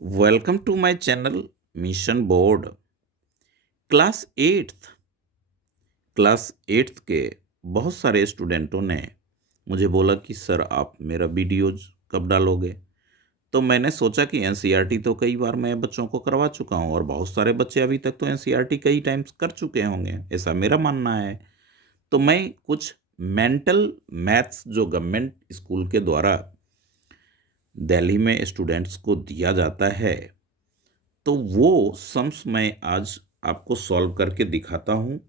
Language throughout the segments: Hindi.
Welcome to my channel mission board. Class eighth के बहुत सारे स्टूडेंटों ने मुझे बोला कि सर आप मेरा वीडियोज कब डालोगे। तो मैंने सोचा कि एनसीईआरटी तो कई बार मैं बच्चों को करवा चुका हूँ और बहुत सारे बच्चे अभी तक तो एनसीईआरटी कई टाइम्स कर चुके होंगे, ऐसा मेरा मानना है। तो मैं कुछ मेंटल मैथ्स जो गवर्नमेंट स्कूल के द्वारा दिल्ली में स्टूडेंट्स को दिया जाता है, तो वो सम्स मैं आज आपको सॉल्व करके दिखाता हूँ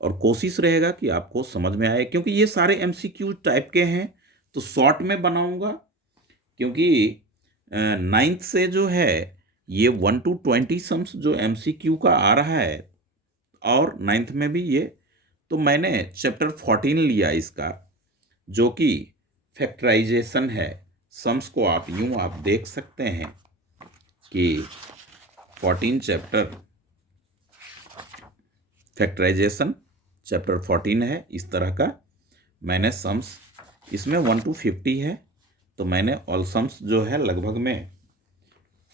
और कोशिश रहेगा कि आपको समझ में आए, क्योंकि ये सारे एमसीक्यू टाइप के हैं। तो शॉर्ट में बनाऊंगा, क्योंकि नाइन्थ से जो है ये 1 to 20 सम्स जो एमसीक्यू का आ रहा है और नाइन्थ में भी ये। तो मैंने चैप्टर 14 लिया इसका, जो कि फैक्टराइजेशन है। सम्स को आप यूं आप देख सकते हैं कि 14 चैप्टर फैक्टराइजेशन चैप्टर 14 है। इस तरह का मैंने सम्स, इसमें 1 to 50 है, तो मैंने ऑल सम्स जो है लगभग में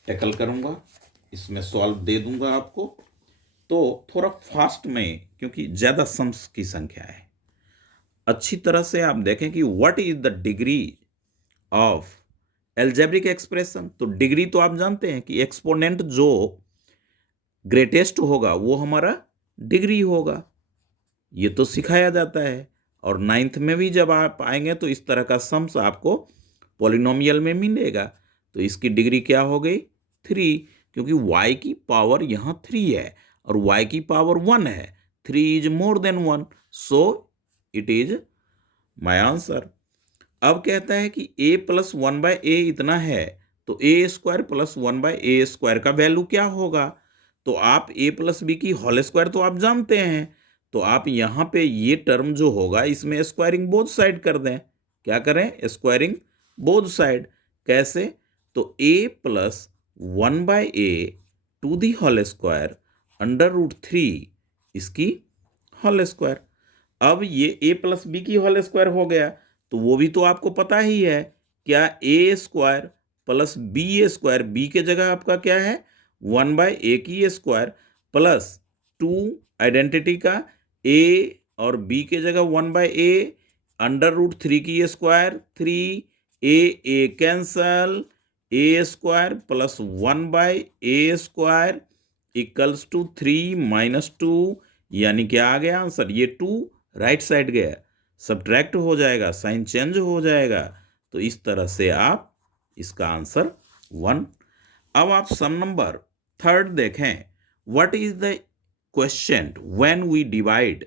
टैकल करूंगा, इसमें सॉल्व दे दूंगा आपको। तो थोड़ा फास्ट में, क्योंकि ज़्यादा सम्स की संख्या है। अच्छी तरह से आप देखें कि what is the degree of algebraic expression. तो डिग्री तो आप जानते हैं कि एक्सपोनेंट जो ग्रेटेस्ट होगा वो हमारा डिग्री होगा, ये तो सिखाया जाता है। और नाइन्थ में भी जब आप आएंगे तो इस तरह का सम्स आपको पॉलिनोमियल में मिलेगा। तो इसकी डिग्री क्या हो गई? 3, क्योंकि y की पावर यहाँ 3 है और y की पावर 1 है। 3 is more than 1, so it is my answer. अब कहता है कि a प्लस 1/a इतना है, तो a square plus 1/a square का वैल्यू क्या होगा? तो आप a प्लस बी की होल स्क्वायर तो आप जानते हैं, तो आप यहाँ पे ये टर्म जो होगा इसमें स्क्वायरिंग बोथ साइड कर दें। क्या करें? Squaring both side. कैसे? तो a plus 1/a to the whole square √3 इसकी होल स्क्वायर। अब ये a प्लस बी की होल स्क्वायर हो गया, तो वो भी तो आपको पता ही है। क्या? A square plus B square, B के जगह आपका क्या है? 1/a की स्क्वायर प्लस 2 आइडेंटिटी का, ए और बी के जगह 1/a √3 की square 3, a cancel, a square plus 1/a square equals to 3 - 2, यानी क्या आ गया आंसर? ये 2 राइट साइड गया, सब्ट्रैक्ट हो जाएगा, साइन चेंज हो जाएगा। तो इस तरह से आप इसका आंसर 1। अब आप सम नंबर 3 देखें। What is the question when we divide?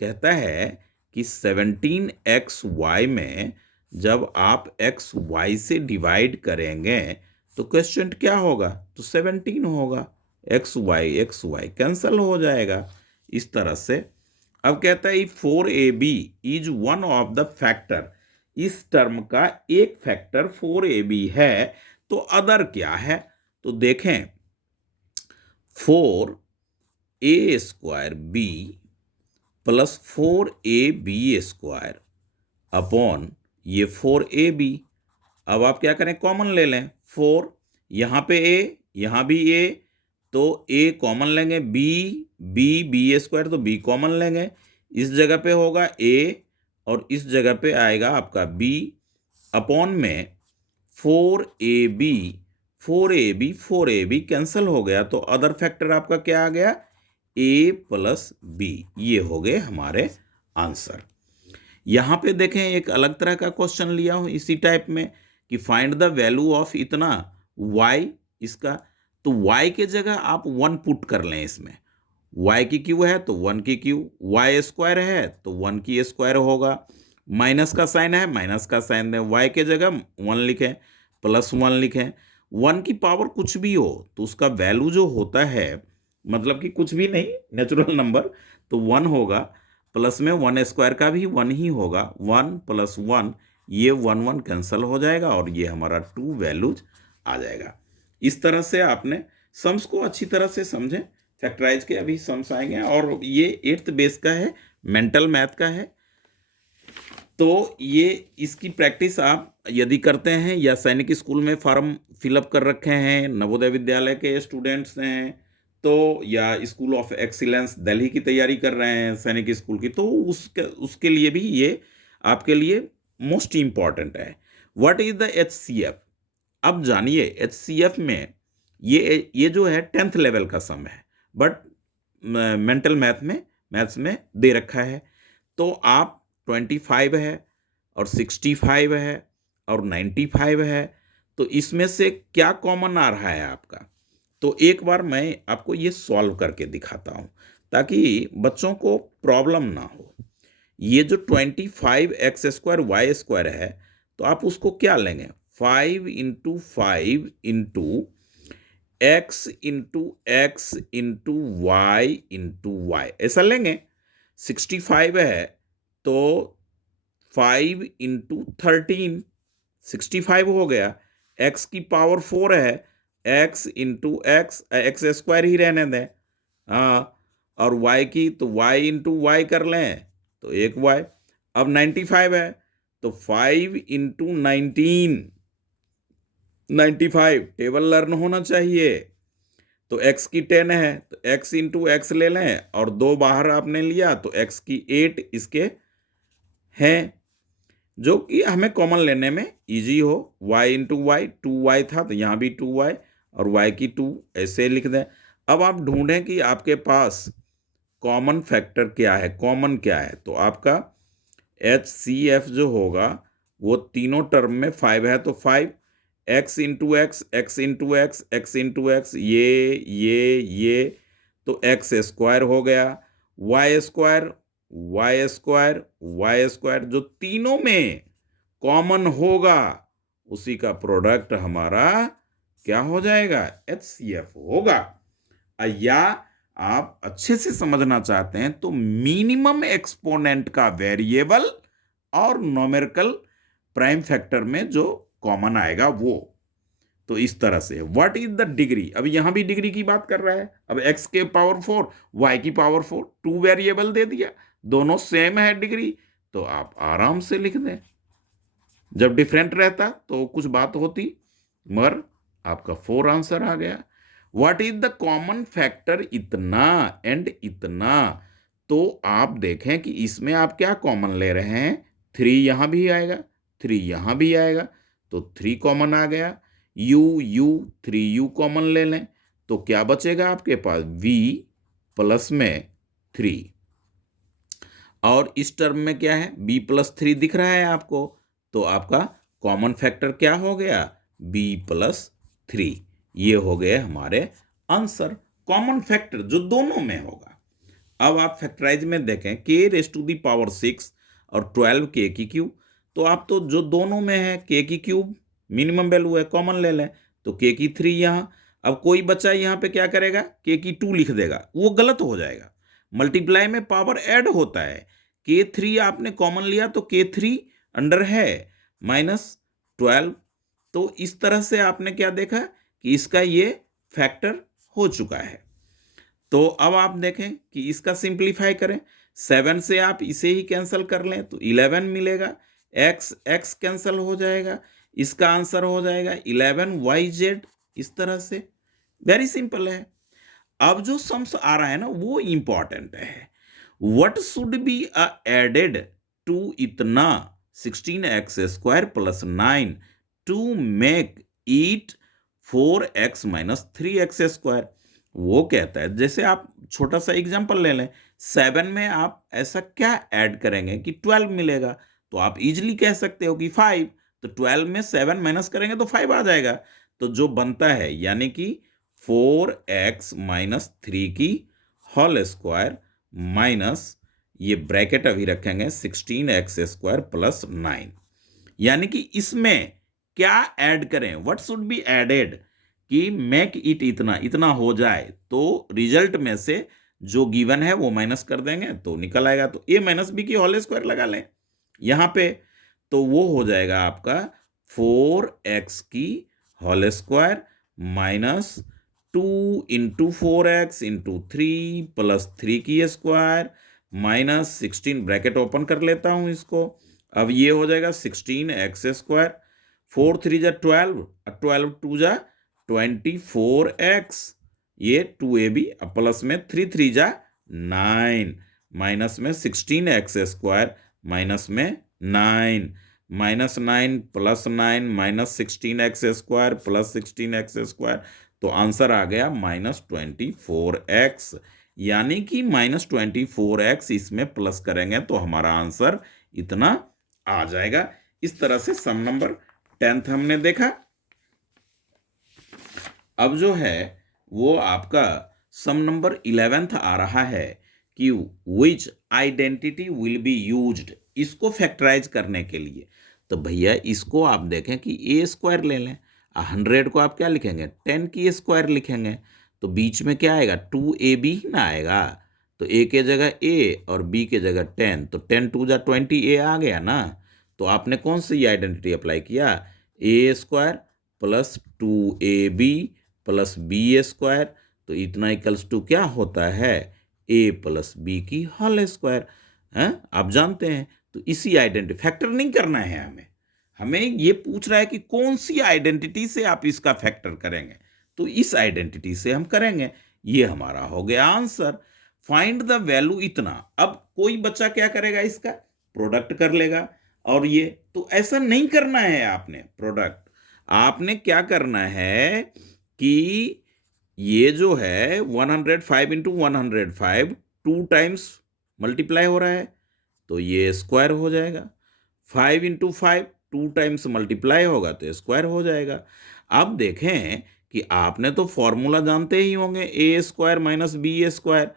कहता है कि 17xy में जब आप xy से डिवाइड करेंगे तो क्वेश्चन क्या होगा? तो 17 होगा। xy कैंसल हो जाएगा इस तरह से। अब कहता है 4ab is one of the factor. इस टर्म का एक फैक्टर 4ab है, तो अदर क्या है? तो देखें, 4a² b plus 4ab square upon ये 4ab। अब आप क्या करें? कॉमन ले लें। 4 यहाँ पे a, यहाँ भी a, तो a कॉमन लेंगे, b स्क्वायर तो b कॉमन लेंगे। इस जगह पे होगा a और इस जगह पे आएगा आपका b अपॉन में 4ab कैंसिल हो गया, तो अदर फैक्टर आपका क्या आ गया? a plus b। ये हो गए हमारे आंसर। यहाँ पे देखें एक अलग तरह का क्वेश्चन लिया हूँ इसी टाइप में कि फाइंड द वैल्यू ऑफ इतना y इसका। तो y के जगह आप 1 पुट कर लें इसमें। y की क्यू है तो 1 की क्यू, y स्क्वायर है तो 1 की स्क्वायर होगा, माइनस का साइन है माइनस का साइन दें, y के जगह 1 लिखें प्लस 1 लिखें। 1 की पावर कुछ भी हो तो उसका वैल्यू जो होता है, मतलब कि कुछ भी नहीं, नेचुरल नंबर, तो 1 होगा। प्लस में 1 स्क्वायर का भी 1 ही होगा, 1 + 1, ये 1 कैंसिल हो जाएगा और ये हमारा 2 वैल्यूज आ जाएगा। इस तरह से आपने सम्स को अच्छी तरह से समझें। फैक्टराइज के अभी सम्स आएंगे और ये 8th बेस का है, मेंटल मैथ का है। तो ये इसकी प्रैक्टिस आप यदि करते हैं या सैनिक स्कूल में फॉर्म फिलअप कर रखे हैं, नवोदय विद्यालय के स्टूडेंट्स हैं, तो या स्कूल ऑफ एक्सीलेंस दिल्ली की तैयारी कर रहे हैं सैनिक स्कूल की, तो उसके उसके लिए भी ये आपके लिए मोस्ट इम्पॉर्टेंट है। What is the HCF? अब जानिए HCF में ये जो है 10th लेवल का सम है, बट मेंटल मैथ्स में दे रखा है। तो आप 25 है और 65 है और 95 है, तो इसमें से क्या कॉमन आ रहा है आपका? तो एक बार मैं आपको ये सॉल्व करके दिखाता हूँ ताकि बच्चों को प्रॉब्लम ना हो। ये जो 25x² है, तो आप उसको क्या लेंगे? 5 × 5 × x × y ऐसा लेंगे। 65 है तो 5 × 13 65 हो गया। x की पावर 4 है, x ही रहने दें। हाँ, और y की तो y कर लें तो एक y। अब 95 है तो 5 × 95 टेबल लर्न होना चाहिए। तो x की 10 है तो x × x ले लें और 2 बाहर आपने लिया तो x की 8 इसके हैं, जो कि हमें कॉमन लेने में इजी हो। y × y 2y था तो यहाँ भी 2y और y की 2 ऐसे लिख दें। अब आप ढूंढें कि आपके पास कॉमन फैक्टर क्या है, कॉमन क्या है। तो आपका HCF जो होगा वो तीनों टर्म में 5 है तो 5 x × x x × x x × x ये तो x² हो गया। y² जो तीनों में कॉमन होगा उसी का प्रोडक्ट हमारा क्या हो जाएगा? HCF होगा। या आप अच्छे से समझना चाहते हैं तो मिनिमम एक्सपोनेंट का वेरिएबल और न्यूमेरिकल प्राइम फैक्टर में जो कॉमन आएगा वो। तो इस तरह से व्हाट इज द डिग्री, अब यहां भी डिग्री की बात कर रहा है। अब x के पावर 4 y की पावर 4 2 वेरिएबल दे दिया, दोनों सेम है डिग्री, तो आप आराम से लिख दें। जब डिफरेंट रहता तो कुछ बात होती, मगर आपका 4 आंसर आ गया। What is the common factor इतना एंड इतना? तो आप देखें कि इसमें आप क्या कॉमन ले रहे हैं। 3 यहां भी आएगा, 3 यहां भी आएगा, तो 3 कॉमन आ गया। u 3u कॉमन ले लें तो क्या बचेगा आपके पास? v प्लस में 3, और इस टर्म में क्या है? b + 3 दिख रहा है आपको, तो आपका कॉमन फैक्टर क्या हो गया? b + 3। ये हो गए हमारे आंसर, कॉमन फैक्टर जो दोनों में होगा। अब आप फैक्टराइज में देखें k⁻⁶ और 12 k³, तो आप तो जो दोनों में है k³ मिनिमम वैल्यू है, कॉमन ले लें तो k³ यहाँ। अब कोई बच्चा यहाँ पे क्या करेगा? k² लिख देगा, वो गलत हो जाएगा। मल्टीप्लाई में पावर ऐड होता है, k3 आपने कॉमन लिया तो k3 अंडर है -12। तो इस तरह से आपने क्या देखा कि इसका ये फैक्टर हो चुका है। तो अब आप देखें कि इसका सिंप्लीफाई करें, 7 से आप इसे ही कैंसिल कर लें तो 11 मिलेगा, x कैंसिल हो जाएगा, इसका आंसर हो जाएगा 11yz। इस तरह से वेरी सिंपल है। अब जो सम्स आ रहा है ना वो इंपॉर्टेंट है। What should be added to इतना 16x² + 9 to make it 4x - 3x²। वो कहता है, जैसे आप छोटा सा एग्जांपल ले लें, 7 में आप ऐसा क्या ऐड करेंगे कि 12 मिलेगा, तो आप इजीली कह सकते हो कि 5, तो 12 में 7 माइनस करेंगे तो 5 आ जाएगा। तो जो बनता है यानी कि 4x - 3 की होल स्क्वायर माइनस, ये ब्रैकेट अभी रखेंगे 16x² + 9, यानी कि इसमें क्या ऐड करें? व्हाट शुड बी एडेड कि मेक इट इतना हो जाए, तो रिजल्ट में से जो गिवन है वो माइनस कर देंगे तो निकल आएगा। तो a - b की होल स्क्वायर लगा लें यहां पे, तो वो हो जाएगा आपका 4x की होल स्क्वायर माइनस 2 × 4x × 3 + 3 की स्क्वायर माइनस 16, ब्रैकेट ओपन कर लेता हूं इसको, अब ये हो जाएगा 16x², 4 3 जा 12, 12 2 जा 24x, ये 2ab, अब प्लस में 3 3 जा 9, माइनस में 16x² माइनस में 9, -9 + 9 -16x² + 16x², तो आंसर आ गया -24x, यानी कि -24x इसमें प्लस करेंगे तो हमारा आंसर इतना आ जाएगा। इस तरह से सम नंबर 10th हमने देखा। अब जो है वो आपका सम नंबर 11th आ रहा है कि विच आइडेंटिटी विल बी यूज्ड, इसको फैक्टराइज करने के लिए। तो भैया इसको आप देखें कि a² ले लें, 100 को आप क्या लिखेंगे, 10 की स्क्वायर लिखेंगे, तो बीच में क्या आएगा, 2ab ही ना आएगा। तो a के जगह a और b के जगह 10, तो 10 2 जा 20a आ गया ना। तो आपने कौन सी आइडेंटिटी अप्लाई किया, a² + 2ab + b², तो इतना इक्वल्स टू क्या होता है, a + b की होल स्क्वायर है, आप जानते हैं। तो इसी आइडेंटिटी, फैक्टर नहीं करना है हमें, हमें ये पूछ रहा है कि कौन सी आइडेंटिटी से आप इसका फैक्टर करेंगे, तो इस आइडेंटिटी से हम करेंगे। ये हमारा हो गया आंसर। फाइंड द वैल्यू इतना। अब कोई बच्चा क्या करेगा, इसका प्रोडक्ट कर लेगा, और ये तो ऐसा नहीं करना है। आपने प्रोडक्ट, आपने क्या करना है कि ये जो है 105 × 105 2 टाइम्स मल्टीप्लाई हो रहा है, तो ये स्क्वायर हो जाएगा। 5 × 5 2 टाइम्स मल्टीप्लाई होगा तो स्क्वायर हो जाएगा। अब देखें कि आपने तो फॉर्मूला जानते ही होंगे, a² - b²,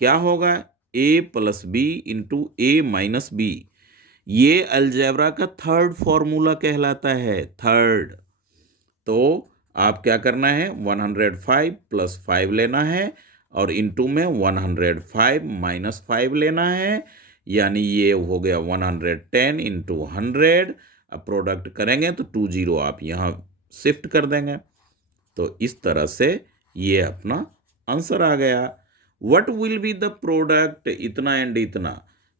क्या होगा, a + b × a - b। ये अलजेब्रा का थर्ड फॉर्मूला कहलाता है, थर्ड। तो आप क्या करना है, 105 + 5 लेना है और इनटू में 105 - 5 लेना है, यानी ये हो गया 110 × 100। अब प्रोडक्ट करेंगे तो 2 0 आप यहाँ शिफ्ट कर देंगे, तो इस तरह से ये अपना आंसर आ गया। What will be the product, इतना एंड इतना,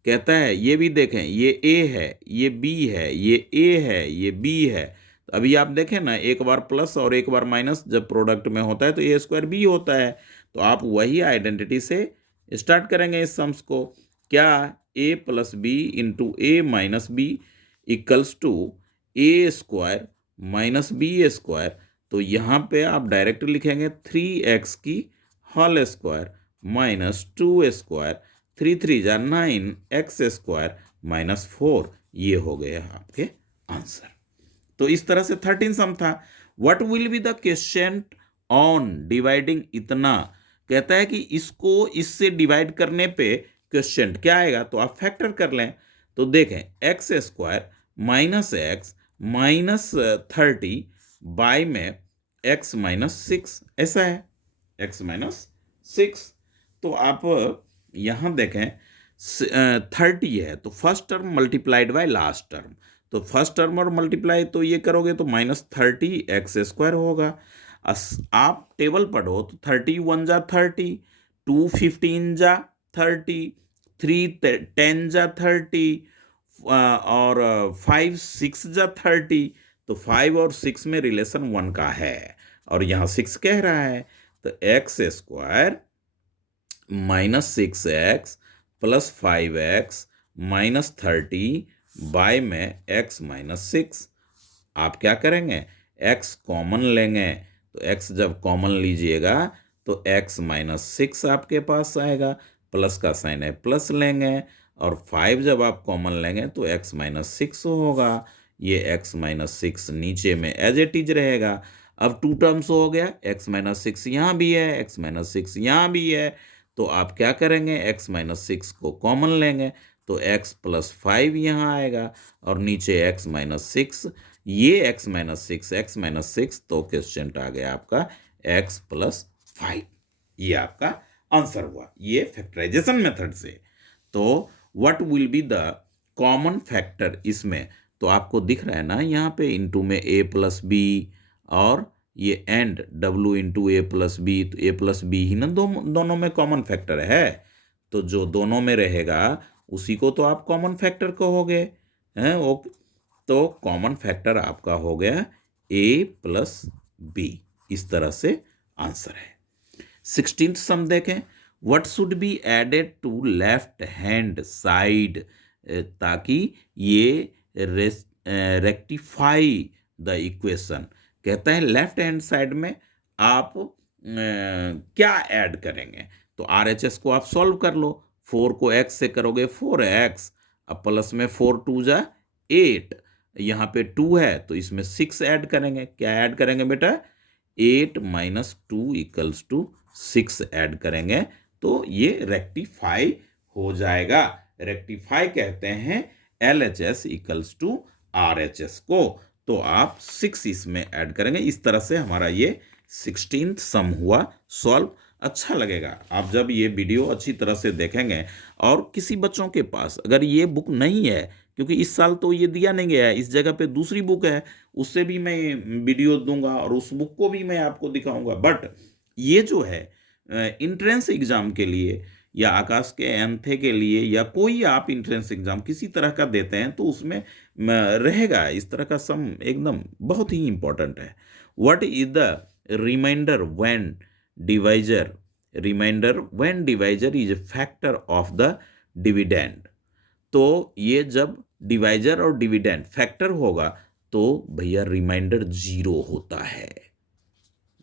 कहता है ये भी देखें, ये a है, ये b है, ये a है, ये b है। तो अभी आप देखें ना, एक बार प्लस और एक बार माइनस जब प्रोडक्ट में होता है तो a² b होता है। तो आप वही आइडेंटिटी से स्टार्ट करेंगे इस सम्स को, क्या, a + b × a - b equals to a² - b²। तो यहाँ पे आप डायरेक्ट लिखेंगे 3x की होल स्क्वायर माइनस 2², 3 3 जा 9, x² - 4, ये हो गए आपके आंसर। तो इस तरह से 13 सम था। What will be the question on dividing इतना, कहता है कि इसको इससे डिवाइड करने पे क्वेश्चन क्या आएगा, तो आप फैक्टर कर लें। तो देखें, x² - x -30 बाय में x - 6, ऐसा है, x - 6। तो आप यहाँ देखें 30 है, तो first term multiplied by last term, तो फर्स्ट टर्म और मल्टीप्लाई तो ये करोगे तो -30 x² होगा। आप टेबल पढ़ो तो 30 1 जा 30, 2 15 जा 30, 3 10 जा 30, और 5 6 जा 30। तो 5 और 6 में रिलेशन 1 का है, और यहाँ 6 कह रहा है, तो x² - 6x + 5x - 30 बाय में x - 6। आप क्या करेंगे, x कॉमन लेंगे, तो x जब कॉमन लीजिएगा तो x - 6 आपके पास आएगा, प्लस का साइन है प्लस लेंगे, और 5 जब आप कॉमन लेंगे तो x - 6 होगा। ये x - 6 नीचे में एज इट इज रहेगा। अब 2 टर्म्स हो गया, x - 6 यहाँ भी है, x - 6 यहाँ भी है, तो आप क्या करेंगे, x - 6 को कॉमन लेंगे, तो x + 5 यहाँ आएगा, और नीचे x - 6, ये x - 6, x - 6, तो क्वेश्चन आ गया आपका x + 5। ये आपका आंसर हुआ, ये फैक्टराइजेशन मेथड से। तो what will be the common factor इसमें, तो आपको दिख रहा है ना यहाँ पे, इनटू में a + b, और ये एंड w × a + b, तो a + b ही ना दोनों में कॉमन फैक्टर है, तो जो दोनों में रहेगा उसी को तो आप कॉमन फैक्टर कहोगे। हैं वो, तो कॉमन फैक्टर आपका हो गया ए प्लस बी। इस तरह से आंसर है। 16th सम देखें, what should be added to left hand side, ताकि ये रेक्टिफाई द इक्वेशन। कहता है लेफ्ट हैंड साइड में आप क्या ऐड करेंगे, तो RHS को आप सॉल्व कर लो। 4 को x से करोगे 4x, अब प्लस में 4 2 जा 8, यहाँ पे 2 है तो इसमें 6 ऐड करेंगे। क्या ऐड करेंगे बेटा, 8 माइनस 2 इक्वल्स टू 6 ऐड करेंगे, तो ये रेक्टिफाई हो जाएगा। रेक्टिफाई कहते हैं LHS इक्वल्स टू RHS को। तो आप 6 इसमें ऐड करेंगे। इस तरह से हमारा ये 16th सम हुआ सॉल्व। अच्छा लगेगा आप जब ये वीडियो अच्छी तरह से देखेंगे। और किसी बच्चों के पास अगर ये बुक नहीं है, क्योंकि इस साल तो ये दिया नहीं गया है, इस जगह पे दूसरी बुक है, उससे भी मैं वीडियो दूंगा और उस बुक को भी मैं आपको दिखाऊंगा। बट ये जो है इंट्रेंस एग्जाम के लिए या आकाश के एमथे के लिए या कोई आप इंट्रेंस एग्जाम किसी तरह का देते हैं तो उसमें रहेगा इस तरह का सम, एकदम बहुत ही इंपॉर्टेंट है। What is the remainder when divisor, remainder when divisor is a factor of the dividend. तो ये जब डिवाइजर और डिविडेंड फैक्टर होगा तो भैया रिमाइंडर 0 होता है।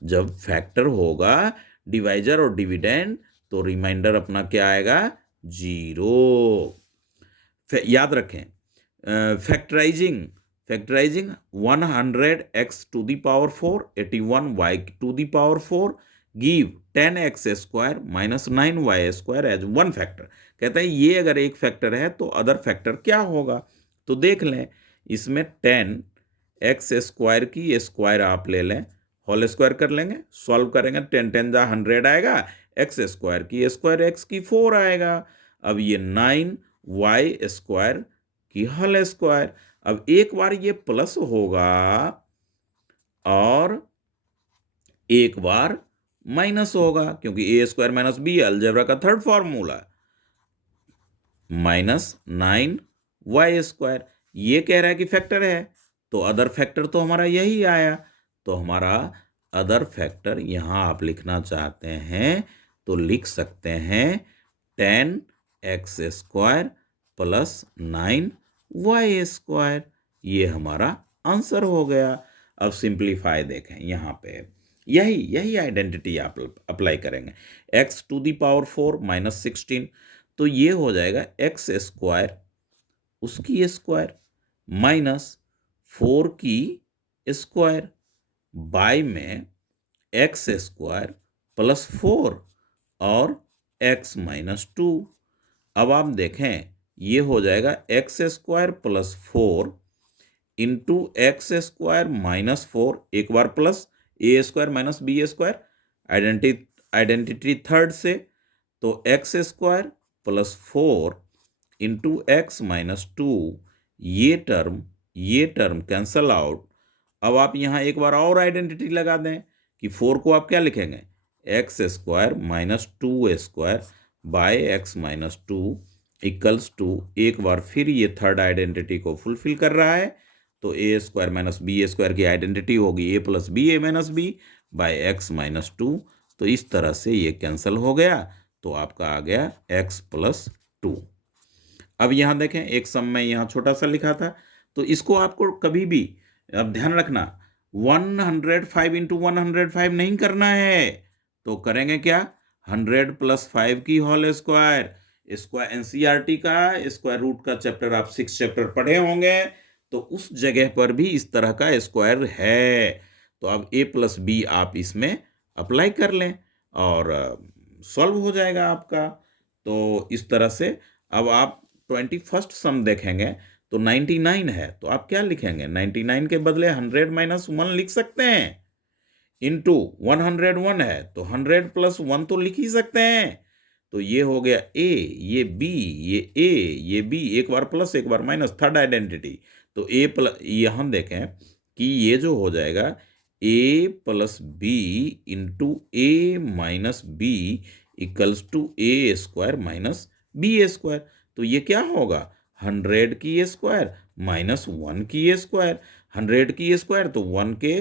जब फैक्टर होगा डिवाइजर और डिविडेंड तो रिमाइंडर अपना क्या आएगा, 0। याद रखें, factorising, factorising 100x to the power 4 81y to the power 4 give 10x square minus 9y square as one factor. कहता है ये अगर एक फैक्टर है तो अदर फैक्टर क्या होगा। तो देख लें, इसमें 10x स्क्वायर की स्क्वायर आप ले लें, होल स्क्वायर कर लेंगे, सॉल्व करेंगे, 10 10 जा 100 आएगा, x स्क्वायर की स्क्वायर x की 4 आएगा। अब ये 9y स्क्वायर की होल स्क्वायर। अब एक बार ये प्लस होगा और एक बार माइनस होगा, क्योंकि ए स्क्वायर माइनस बी अलजेब्रा का third formula, minus 9y square. ये कह रहा है कि फैक्टर है, तो अदर फैक्टर तो हमारा यही आया। तो हमारा अदर फैक्टर यहां आप लिखना चाहते हैं तो लिख सकते हैं 10x square plus 9y square. ये हमारा आंसर हो गया। अब सिंप्लीफाई देखें, यहां पे यही आइडेंटिटी आप अप्लाई करेंगे। x to the power 4 minus 16, तो ये हो जाएगा x स्क्वायर उसकी स्क्वायर माइनस 4 की स्क्वायर बाय में x स्क्वायर प्लस 4 और x माइनस 2। अब आप देखें ये हो जाएगा x square plus 4 into x square minus 4, एक बार plus A square minus B square, identity third से, तो x square plus 4 into x minus 2, ये टर्म कैंसल आउट। अब आप यहाँ एक बार और आइडेंटिटी लगा दें कि 4 को आप क्या लिखेंगे, x square minus 2 square by x minus 2 equals to, एक बार फिर ये थर्ड आइडेंटिटी को फुलफिल कर रहा है, तो A square minus B square की आइडेंटिटी होगी A plus B A minus B by x minus 2। तो इस तरह से ये कैंसिल हो गया, तो आपका आ गया एक्स प्लस 2। अब यहाँ देखें एक सम में यहाँ छोटा सा लिखा था, तो इसको आपको कभी भी अब ध्यान रखना 105 इंटू 105 नहीं करना है। तो करेंगे क्या, 100 प्लस 5 की होल स्क्वायर, स्क्वायर एनसीईआरटी का स्क्वायर रूट का चैप्टर आप 6 चैप्टर पढ़े होंगे, तो उस जगह पर भी इस तरह का स्क्वायर है। तो अब a प्लस बी आप इसमें अप्लाई कर लें और सॉल्व हो जाएगा आपका। तो इस तरह से अब आप 21st सम देखेंगे तो 99 है, तो आप क्या लिखेंगे, 99 के बदले 100 माइनस 1 लिख सकते हैं, इंटू 101 है तो 100 प्लस 1 तो लिख ही सकते हैं। तो ये हो गया ए, ये बी, ये ए, ये बी, एक बार प्लस एक बार माइनस, थर्ड आइडेंटिटी। तो ए प्लस, यहाँ देखें कि ये जो हो जाएगा A plus B into A minus B equals to A square minus B square. तो ये क्या होगा, 100 की स्क्वायर माइनस 1 की स्क्वायर। 100 की स्क्वायर तो 1 के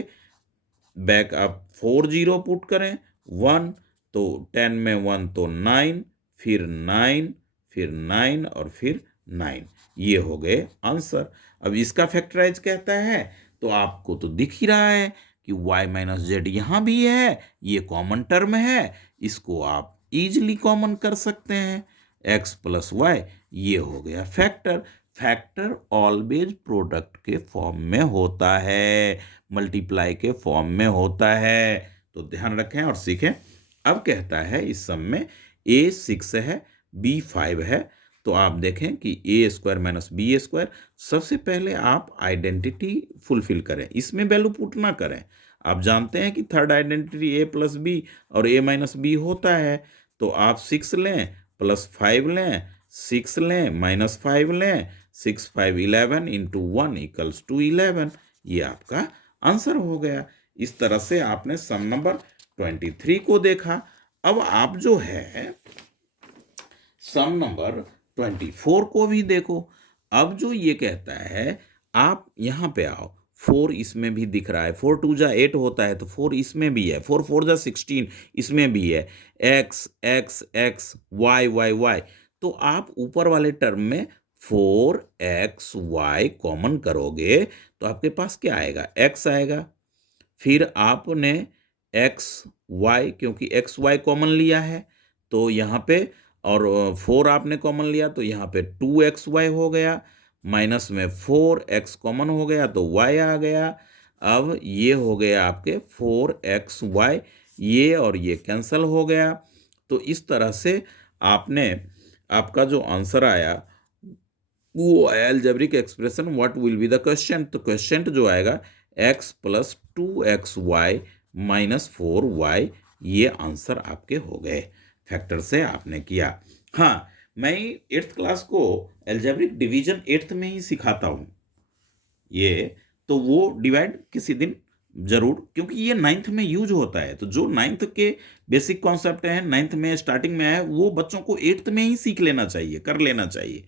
बैक आप 4 जीरो पुट करें, 1 तो 10 में 1 तो 9, फिर 9, फिर 9 और फिर 9। ये हो गए आंसर। अब इसका फैक्टराइज कहता है तो आपको तो दिख ही रहा है कि y माइनस जेड यहाँ भी है, ये कॉमन टर्म है, इसको आप इजीली कॉमन कर सकते हैं। x प्लस वाई, ये हो गया फैक्टर। फैक्टर ऑलवेज प्रोडक्ट के फॉर्म में होता है, मल्टीप्लाई के फॉर्म में होता है, तो ध्यान रखें और सीखें। अब कहता है इस सम में a 6 है, b 5 है, तो आप देखें कि ए स्क्वायर माइनस बी स्क्वायर। सबसे पहले आप आइडेंटिटी फुलफिल करें, इसमें वैल्यू पुट ना करें। आप जानते हैं कि थर्ड आइडेंटिटी ए प्लस बी और ए माइनस बी होता है, तो आप 6 लें प्लस 5 लें, 6 लें माइनस 5 लें, 6 5 11 इंटू 1 इक्वल्स टू 11। ये आपका आंसर हो गया। इस तरह से आपने सम नंबर 23 को देखा। अब आप जो है सम नंबर 24 को भी देखो। अब जो ये कहता है, आप यहां पे आओ, 4 इसमें भी दिख रहा है, 4 2 जा 8 होता है, तो 4 इसमें भी है, 4 4 जा 16 इसमें भी है, x x x y y y। तो आप ऊपर वाले टर्म में 4xy कॉमन करोगे तो आपके पास क्या आएगा, x आएगा। फिर आपने एक्स वाई, क्योंकि एक्स वाई कॉमन लिया है तो यहाँ पे, और 4 आपने कॉमन लिया तो यहाँ पे 2xy हो गया, माइनस में 4x कॉमन हो गया तो y आ गया। अब ये हो गया आपके 4xy, ये और ये कैंसल हो गया। तो इस तरह से आपने, आपका जो आंसर आया वो आया algebraic expression what will be the question. तो क्वेश्चन जो आएगा x plus 2xy minus 4y, ये आंसर आपके हो गए। फैक्टर से आपने किया। हाँ, मैं 8th क्लास को अलजेब्रिक डिवीजन 8th में ही सिखाता हूँ ये, तो वो डिवाइड किसी दिन जरूर, क्योंकि ये 9th में यूज होता है। तो जो 9th के बेसिक कॉन्सेप्ट हैं, 9th में स्टार्टिंग में है, वो बच्चों को 8th में ही सीख लेना चाहिए, कर लेना चाहिए।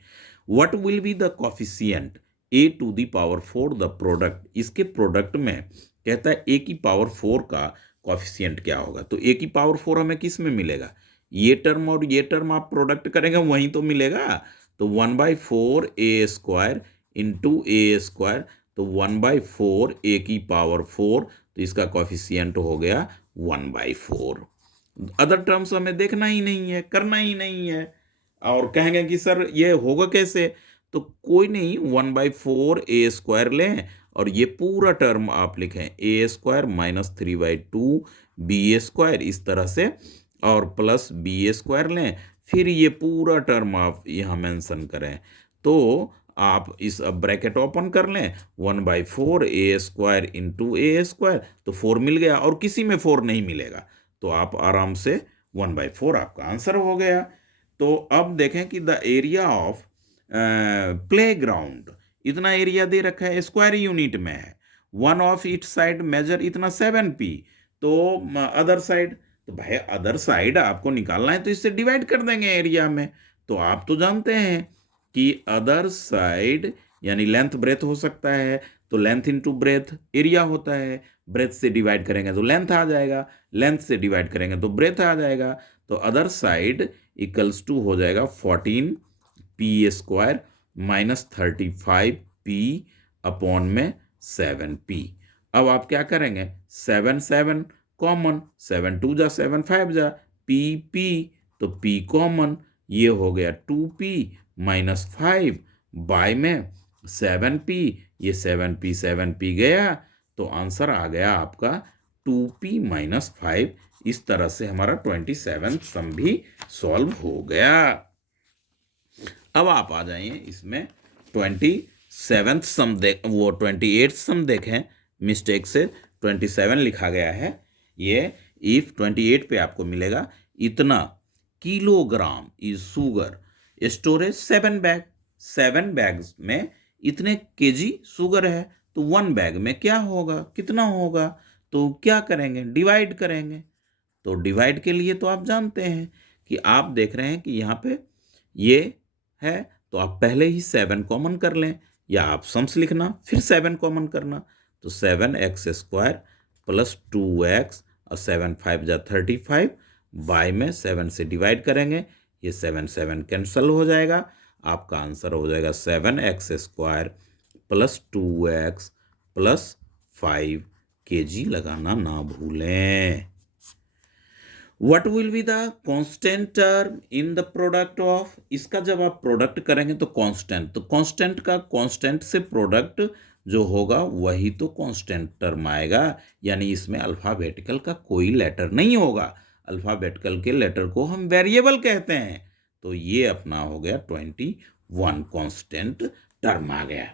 What will be the coefficient a to the power 4 the product. इसके प्रोडक्ट में कहता है a की पावर 4 का कोफिशिएंट क्या होगा। तो a की पावर 4 हमें किस में मिलेगा, ये टर्म और ये टर्म आप प्रोडक्ट करेंगे वहीं तो मिलेगा। तो 1/4 a square into A square, तो 1/4 a की पावर 4, तो इसका कोफिशिएंट हो गया 1/4। अदर टर्म्स हमें देखना ही नहीं है, करना ही नहीं है। और कहेंगे कि सर ये होगा कैसे, तो कोई नहीं, 1/4 a स्क्वायर लें और ये पूरा टर्म आप लिखें a square minus 3/2 b square, इस तरह से, और प्लस b स्क्वायर लें, फिर ये पूरा टर्म आप यहाँ मेंशन करें। तो आप इस ब्रैकेट ओपन कर लें, 1/4 a square into A square, तो 4 मिल गया, और किसी में 4 नहीं मिलेगा, तो आप आराम से 1/4 आपका आंसर हो गया। तो अब देखें कि the area of playground, इतना एरिया दे रखा है, स्क्वायर यूनिट में है, one of it side measure इतना 7p, तो अदर साइड, तो भाई अदर साइड आपको निकालना है तो इससे डिवाइड कर देंगे एरिया में। तो आप तो जानते हैं कि अदर साइड यानी लेंथ ब्रेथ हो सकता है, तो लेंथ इंटू ब्रेथ एरिया होता है, ब्रेथ से डिवाइड करेंगे तो लेंथ आ जाएगा, लेंथ से डिवाइड करेंगे तो ब्रेथ आ जाएगा। तो अदर साइड इक्वल्स टू हो जाएगा 14p square minus 35p upon में 7p। अब आप क्या करेंगे, 7 7 कॉमन, 7 2 जा 7 5 जा, p तो p कॉमन, ये हो गया 2p माइनस 5 बाय में 7p, ये 7p गया, तो आंसर आ गया आपका 2p माइनस 5। इस तरह से हमारा 27 सम भी सॉल्व हो गया। अब आप आ जाइए इसमें 27 सम देख, वो 28 सम देखें, मिस्टेक से 27 लिखा गया है। ये इफ 28 पे आपको मिलेगा इतना kilogram is sugar storage 7 bag, 7 bags में इतने केजी शुगर है, तो 1 बैग में क्या होगा, कितना होगा, तो क्या करेंगे, डिवाइड करेंगे। तो डिवाइड के लिए तो आप जानते हैं कि आप देख रहे हैं कि यहाँ पे ये है, तो आप पहले ही 7 कॉमन कर लें, या आप सम्स लिखना फिर 7 कॉमन करना, तो 7x² प्लस 2x और 7 5 जा 35, बाय में 7 से डिवाइड करेंगे, ये 7 कैंसल हो जाएगा, आपका आंसर हो जाएगा 7x² plus 2x plus 5 kg लगाना ना भूलें। What will be the constant term in the product of, इसका जब आप प्रोडक्ट करेंगे तो कांस्टेंट, तो कांस्टेंट का कांस्टेंट से प्रोडक्ट जो होगा वही तो कांस्टेंट टर्म आएगा, यानी इसमें अल्फाबेटिकल का कोई लेटर नहीं होगा। अल्फाबेटिकल के लेटर को हम वेरिएबल कहते हैं, तो ये अपना हो गया 21 कांस्टेंट टर्म आ गया,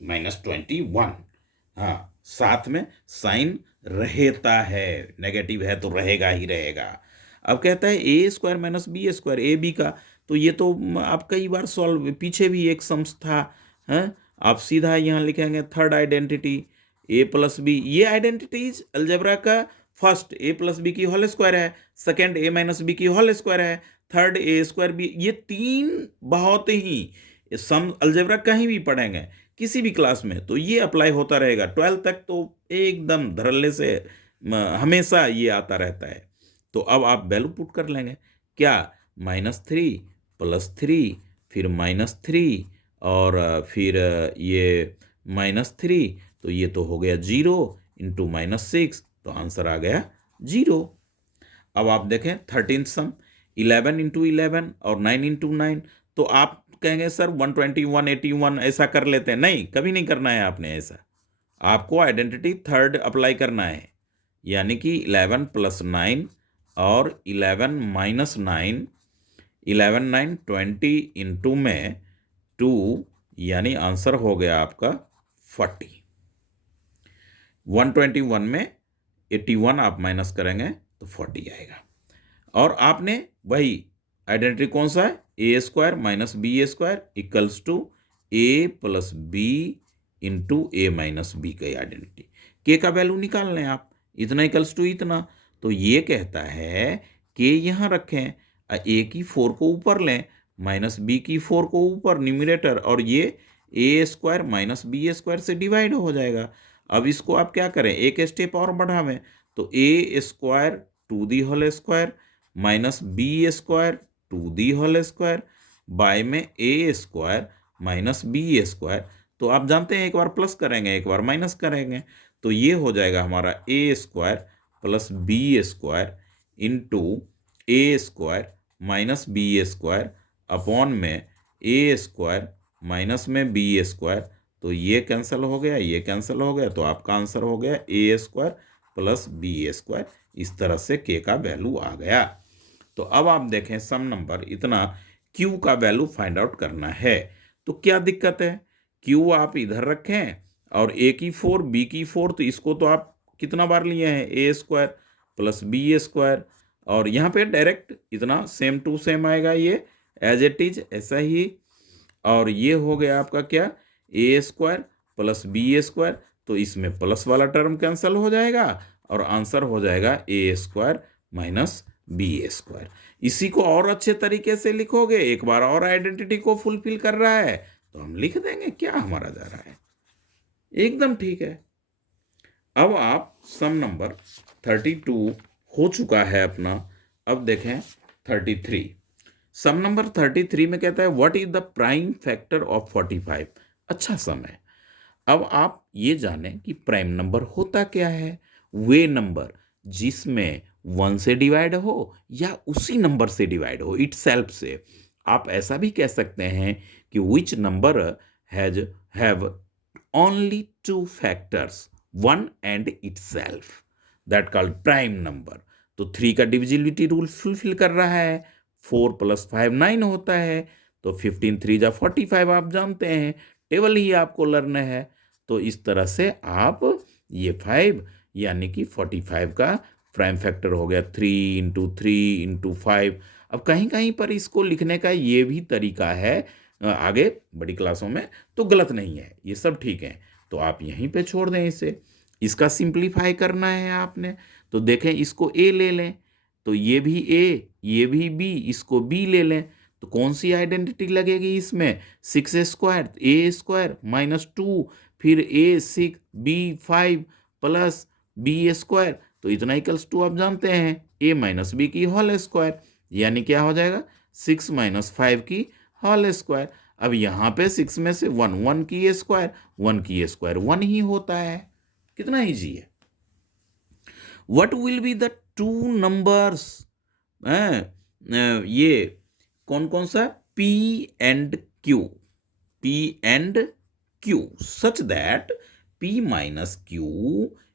-21। हाँ, साथ में साइन रहता है, नेगेटिव है तो रहेगा ही रहेगा। अब कहता है a² minus b², A B का, तो ये तो आप कई बार सॉल्व, पीछे भी एक सम्स था, है, आप सीधा यहाँ लिखेंगे third identity a plus b, ये आइडेंटिटीज अलजेब्रा का फर्स्ट a प्लस बी की होल स्क्वायर है, सेकेंड a माइनस बी की होल स्क्वायर है, थर्ड a² b, ये तीन बहुत ही सम अलजेब्रा कहीं भी पढ़ेंगे किसी भी क्लास में तो ये अप्लाई होता रहेगा, 12 तक तो एकदम धड़ल्ले से हमेशा ये आता रहता है। तो अब आप वैल्यू पुट कर लेंगे, क्या, -3 + 3 फिर -3 और फिर ये -3, तो ये तो हो गया 0 इंटू -6, तो आंसर आ गया 0। अब आप देखें 13 सम, 11 इंटू 11 और 9 इंटू 9, तो आप कहेंगे सर 120 181 ऐसा कर लेते हैं, नहीं, कभी नहीं करना है आपने ऐसा, आपको आइडेंटिटी थर्ड अप्लाई करना है, यानी कि 11 + 9 और 11 - 9, 11 9 20 इंटू में 2, यानी आंसर हो गया आपका 40। 121 में 81 आप माइनस करेंगे तो 40 आएगा, और आपने वही आइडेंटिटी कौन सा है, a² minus b² equals to a plus b into a minus b का आइडेंटिटी, k का वैल्यू निकाल लें आप, इतना इक्वल्स टू इतना, तो ये कहता है k यहाँ रखें, a की 4 को ऊपर लें, माइनस b की 4 को ऊपर न्यूमरेटर, और ये a² माइनस b² से डिवाइड हो जाएगा। अब इसको आप क्या करें, एक स्टेप और बढ़ावें, तो a² to the whole square minus b² to the whole square by में a² माइनस b², तो आप जानते हैं एक बार प्लस करेंगे एक बार माइनस करेंगे, तो ये हो जाएगा हमारा a² plus b² into a² minus b² upon में a² माइनस में b², तो ये कैंसिल हो गया, ये कैंसिल हो गया, तो आपका आंसर हो गया a² प्लस b²। इस तरह से k का वैल्यू आ गया। तो अब आप देखें सम नंबर इतना, q का वैल्यू फाइंड आउट करना है, तो क्या दिक्कत है, q आप इधर रखें और a की 4 b की 4, तो इसको तो आप कितना बार लिए हैं, a² प्लस b², और यहाँ पे डायरेक्ट इतना सेम टू सेम आएगा, ये एज इट इज ऐसा ही, और ये हो गया आपका क्या, a² प्लस b², तो इसमें प्लस वाला टर्म कैंसिल हो जाएगा और आंसर हो जाएगा a² माइनस b²। इसी को और अच्छे तरीके से लिखोगे, एक बार और आइडेंटिटी को फुलफिल कर रहा है तो हम लिख देंगे, क्या हमारा जा रहा है, एकदम ठीक है। अब आप सम नंबर 32 हो चुका है अपना, अब देखें 33। सम नंबर 33 में कहता है what is the prime factor of 45। अच्छा सम है। अब आप ये जानें कि प्राइम नंबर होता क्या है, वे नंबर जिसमें 1 से डिवाइड हो या उसी नंबर से डिवाइड हो, इटसेल्फ से। आप ऐसा भी कह सकते हैं कि which number have only 2 factors 1 and itself, that called prime number. तो 3 का डिविजिबिलिटी रूल फुलफिल कर रहा है, 4 + 5 9 होता है, तो 15 3 जा 45 आप जानते हैं, टेबल ही आपको लर्न है। तो इस तरह से आप ये 5 यानी कि 45 का प्राइम फैक्टर हो गया 3 इंटू 3 इंटू 5। अब कहीं कहीं पर इसको लिखने का ये भी तरीका है, आगे बड़ी क्लासों में, तो गलत नहीं है, ये सब ठीक है, तो आप यहीं पे छोड़ दें इसे। इसका सिंप्लीफाई करना है आपने, तो देखें इसको a ले लें, तो ये भी a, ये भी b, इसको b ले लें, तो कौन सी आइडेंटिटी लगेगी इसमें, 6a² a² -2 फिर a6 b5 प्लस b² तो इतना इक्वल्स टू आप जानते हैं a माइनस बी की होल स्क्वायर, यानी क्या हो जाएगा 6 - 5 की होल स्क्वायर। अब यहाँ पे 6 में से 1 की स्क्वायर 1 की स्क्वायर 1 ही होता है। कितना इजी है। What will be the two numbers, ये कौन कौन सा, P and Q, P and Q such that P minus Q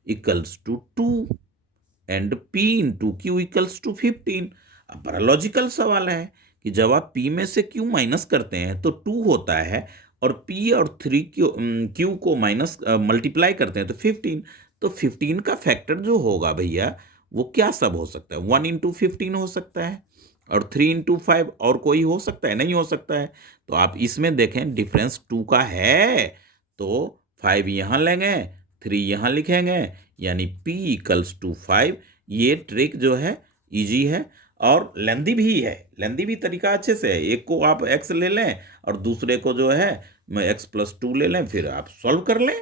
equals to 2 and P into Q equals to 15। अब बड़ा लॉजिकल सवाल है कि जब आप P में से Q माइनस करते हैं तो 2 होता है और P और 3Q को माइनस मल्टीप्लाई करते हैं तो 15। तो 15 का फैक्टर जो होगा भैया वो क्या सब हो सकता है, 1 इंटू 15 हो सकता है और 3 इंटू 5 और कोई हो सकता है, नहीं हो सकता है। तो आप इसमें देखें डिफरेंस 2 का है तो 5 यहाँ लेंगे 3 यहाँ लिखेंगे यानी P इक्वल्स टू 5। ये ट्रिक जो है इजी है और लेंदी भी है, लेंदी भी तरीका अच्छे से है। एक को आप x ले लें और दूसरे को जो है x+2 ले लें, फिर आप सॉल्व कर लें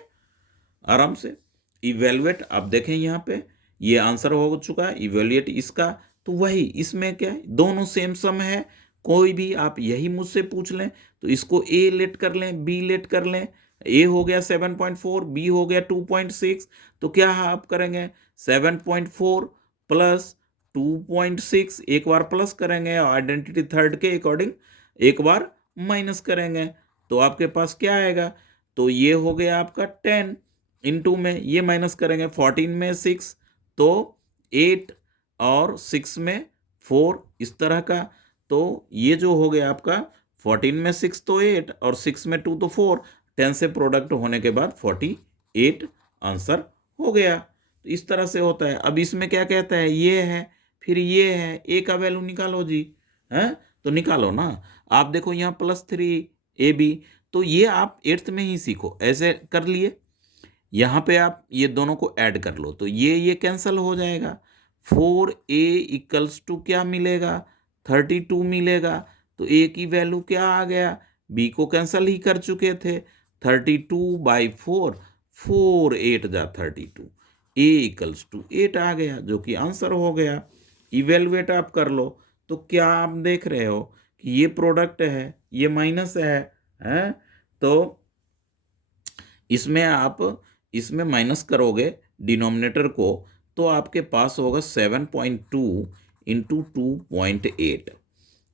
आराम से। इवेलुएट आप देखें यहाँ पे ये आंसर हो चुका है, इवेलुएट इसका तो वही इसमें क्या है, दोनों सेम सम है। कोई भी आप यही मुझसे पूछ लें तो इसको a लेट कर लें b लेट कर लें, a हो गया 7.4 b हो गया 2.6 तो क्या आप करेंगे 7.4 प्लस 2.6 एक बार प्लस करेंगे और आइडेंटिटी थर्ड के अकॉर्डिंग एक बार माइनस करेंगे तो आपके पास क्या आएगा, तो ये हो गया आपका 10 इंटू में ये माइनस करेंगे 14 में 6 तो 8 और 6 में 4 इस तरह का। तो ये जो हो गया आपका 14 में 6 तो 8 और 6 में 2 तो 4, 10 से प्रोडक्ट होने के बाद 48 आंसर हो गया। तो इस तरह से होता है। अब इसमें क्या कहता है, ये है फिर ये है, ए का वैल्यू निकालो जी, हैं तो निकालो ना। आप देखो यहाँ +3ab तो ये आप 8th में ही सीखो, ऐसे कर लिए। यहाँ पे आप ये दोनों को ऐड कर लो तो ये कैंसिल हो जाएगा। 4a इक्वल्स टू क्या मिलेगा 32 मिलेगा। तो a की वैल्यू क्या आ गया, b को कैंसिल ही कर चुके थे 32/4 4 8 जा 32 a इक्वल्स टू 8 आ गया जो कि आंसर हो गया। इवेलुएट आप कर लो तो क्या आप देख रहे हो कि ये प्रोडक्ट है ये माइनस है, हैं तो इसमें आप इसमें माइनस करोगे डिनोमिनेटर को तो आपके पास होगा 7.2 इंटू 2.8,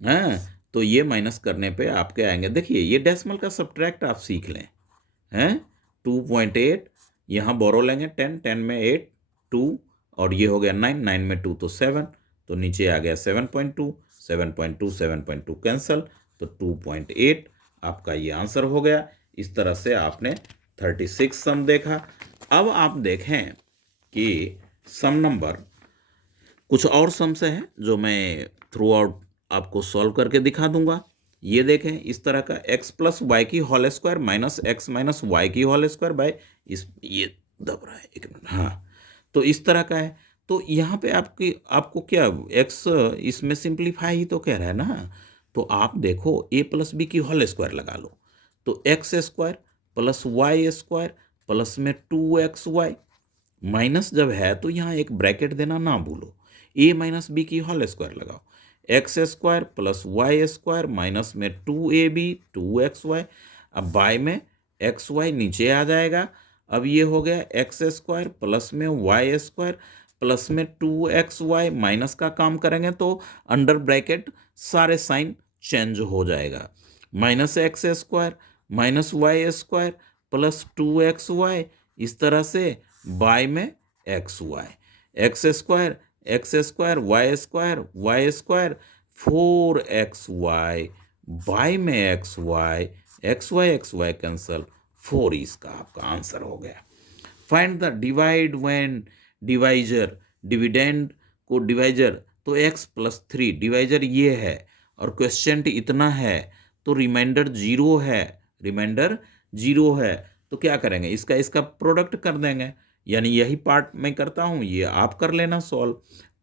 हाँ तो ये माइनस करने पे आपके आएंगे, देखिए ये डेसिमल का सब्ट्रैक्ट आप सीख लें, हैं 2.8 यहाँ बोरो लेंगे 10 10 में 8 2 और ये हो गया 9 9 में 2 तो 7 तो नीचे आ गया 7.2 7.2 7.2 कैंसल तो 2.8 आपका ये आंसर हो गया। इस तरह से आपने 36 सम देखा। अब आप देखें कि सम नंबर कुछ और सम से है जो मैं थ्रू आउट आपको सॉल्व करके दिखा दूंगा। ये देखें इस तरह का x + y की whole square minus x - y की होल स्क्वायर बाय इस ये दब रहा है एक मिनट, हाँ तो इस तरह का है। तो यहाँ पे आपको क्या x इसमें सिंप्लीफाई ही तो कह रहा है ना, तो आप देखो a + b की होल स्क्वायर लगा लो तो x² + y² प्लस में 2xy माइनस जब है तो यहाँ एक ब्रैकेट देना ना भूलो, a - b की होल स्क्वायर लगाओ x² + y² माइनस में 2ab 2xy, अब बाय में xy नीचे आ जाएगा। अब ये हो गया x² प्लस में y² प्लस में 2xy माइनस का काम करेंगे तो अंडर ब्रैकेट सारे साइन चेंज हो जाएगा, -x² minus y² plus 2xy इस तरह से बाय में xy x² y² 4xy by में xy कैंसल 4 इसका आपका आंसर हो गया। Find the divide when divisor, dividend को डिवाइजर तो x + 3 डिवाइजर ये है और क्वेश्चन इतना है तो रिमाइंडर 0 है, रिमाइंडर 0 है तो क्या करेंगे इसका प्रोडक्ट कर देंगे, यानी यही पार्ट मैं करता हूँ ये आप कर लेना सॉल्व।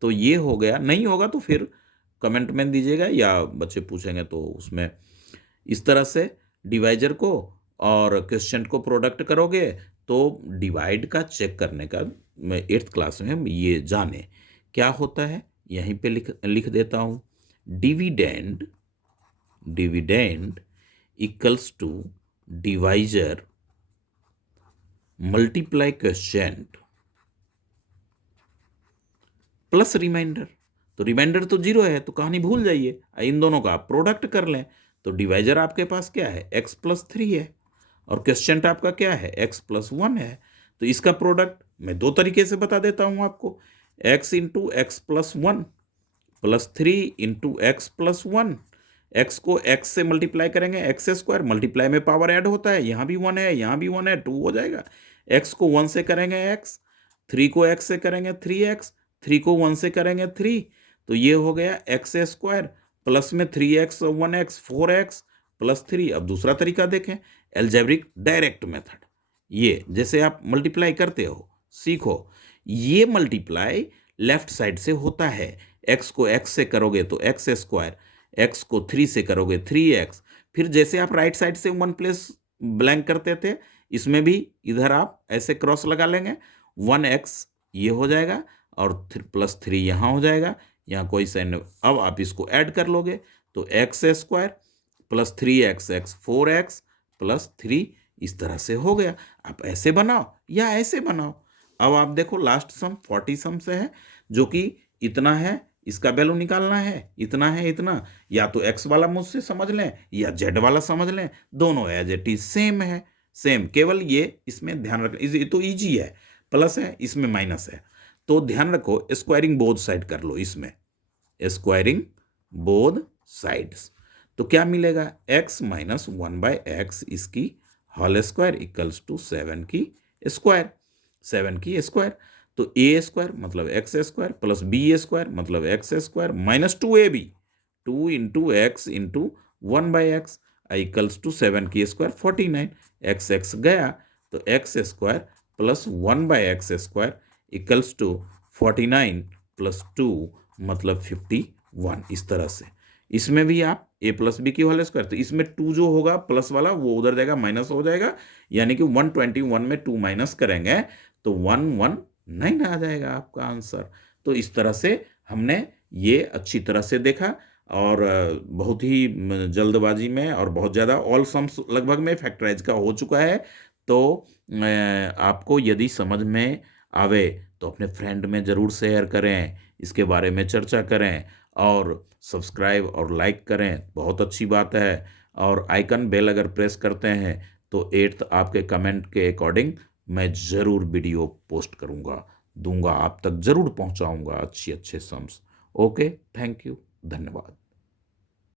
तो ये हो गया, नहीं होगा तो फिर कमेंट में दीजिएगा या बच्चे पूछेंगे तो उसमें। इस तरह से डिवाइजर को और क्वेश्चन को प्रोडक्ट करोगे तो डिवाइड का चेक करने का मैं 8th क्लास में हम ये जाने क्या होता है। यहीं पे लिख देता हूँ, dividend equals to divisor multiply question plus remainder. तो रिमाइंडर तो 0 है तो कहानी भूल जाइए, इन दोनों का आप प्रोडक्ट कर लें तो डिवाइजर आपके पास क्या है, x+3 है और क्वेश्चन आपका क्या है, x+1 है। तो इसका प्रोडक्ट मैं 2 तरीके से बता देता हूं आपको, x into x+1 +3 into x+1। x को x से मल्टीप्लाई करेंगे, x² मल्टीप्लाई में पावर ऐड होता है, यहां भी 1 है यहां भी 1 है, 2 हो जाएगा। x को 1 से करेंगे x, 3 को x से करेंगे 3x, 3 को 1 से करेंगे 3, तो ये हो गया x² प्लस में 3x 1x 4x +3। अब दूसरा तरीका देखें, एल्जेब्रिक डायरेक्ट मेथड। ये जैसे आप मल्टीप्लाई करते हो, सीखो, ये मल्टीप्लाई लेफ्ट साइड से होता है। x को x से करोगे तो x², x को 3 से करोगे 3x। फिर जैसे आप राइट साइड से 1 प्लेस ब्लैंक करते थे, इसमें भी इधर आप ऐसे क्रॉस लगा लेंगे, 1x ये हो जाएगा और +3 यहाँ हो जाएगा, यहाँ कोई साइन। अब आप इसको ऐड कर लोगे तो x² plus 3x x 4x plus 3 इस तरह से हो गया। आप ऐसे बनाओ या ऐसे बनाओ। अब आप देखो लास्ट सम 40 सम से है, जो कि इतना है, इसका वैल्यू निकालना है, इतना है इतना। या तो x वाला मुझसे समझ लें या z वाला समझ लें, दोनों एज इट इज सेम है, सेम। केवल ये इसमें ध्यान रख, ये तो इजी है, प्लस है इसमें माइनस है, तो ध्यान रखो स्क्वायरिंग बोथ साइड कर लो, इसमें स्क्वायरिंग बोथ साइड्स। तो क्या मिलेगा, x - 1/x इसकी होल स्क्वायर इक्वल्स टू 7 की स्क्वायर, 7 की स्क्वायर। तो a² मतलब x² प्लस b² मतलब x² minus 2ab, 2 into x into 1/x equals to 7 की स्क्वायर 49। x गया तो x² plus 1/x² equals to 49 plus 2 मतलब 51। इस तरह से इसमें भी आप a प्लस बी की होल स्क्वायर, तो इसमें 2 जो होगा प्लस वाला वो उधर जाएगा, माइनस हो जाएगा, यानी कि 121 में 2 माइनस करेंगे तो 119 आ जाएगा आपका आंसर। तो इस तरह से हमने ये अच्छी तरह से देखा और बहुत ही जल्दबाजी में और बहुत ज़्यादा ऑल सम्स लगभग में फैक्टराइज का हो चुका है। तो आपको यदि समझ में आवे तो अपने फ्रेंड में ज़रूर शेयर करें, इसके बारे में चर्चा करें और सब्सक्राइब और लाइक करें, बहुत अच्छी बात है। और आइकन बेल अगर प्रेस करते हैं तो 8th आपके कमेंट के अकॉर्डिंग मैं ज़रूर वीडियो पोस्ट करूँगा, दूंगा, आप तक ज़रूर पहुँचाऊँगा अच्छे अच्छे सम्स। ओके, थैंक यू, धन्यवाद।